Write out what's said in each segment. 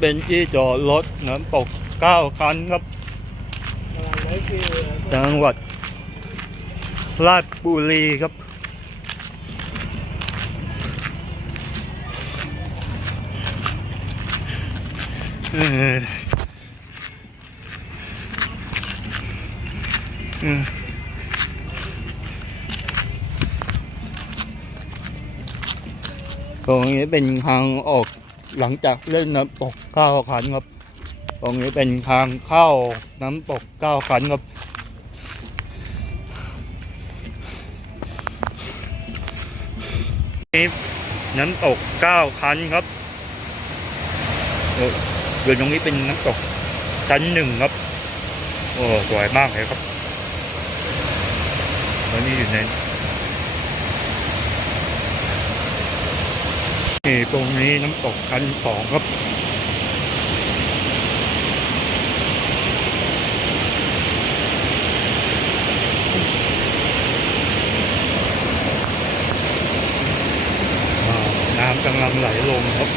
เป็นที่จอดรถน้ำตกเก้าคันครับ จังหวัดราชบุรีครับเอออืมตรงนี้เป็นทางออก หลังจากเล่นน้ำตกเก้าคันครับ ตรงนี้เป็นทางเข้าน้ำตกเก้าคันครับนี่น้ำตกเก้าคันครับโอ้เดี๋ยตรงนี้เป็นน้ำตกชั้นหนึ่งครับ โอ้สวยมากเลยครับแล้วนี่อยู่ใน นี่ตรงนี้น้ำตกชั้นสองครับ น้ำกำลังไหลลงครับ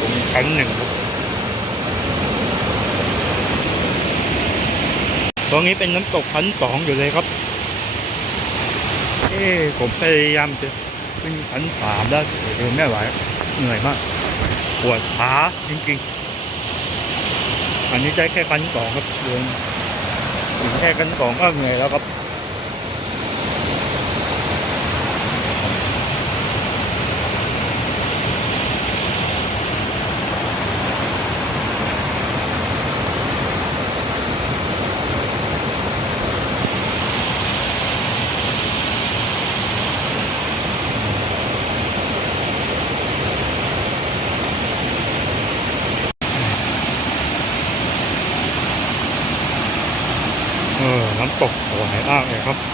ตรงชั้นหนึ่งครับ ตรงนี้เป็นน้ำตกชั้นสองอยู่เลยครับ เอ้ผมพยายามจะขึ้นชั้นสามแล้วเดินไม่ไหว เหนื่อยมาก ปวดขาจริงๆ อันนี้ใจแค่กันสองครับเดินถึงแค่กันสองก็เหนื่อยแล้วครับ น้ำตกหัวยมากเลยครับ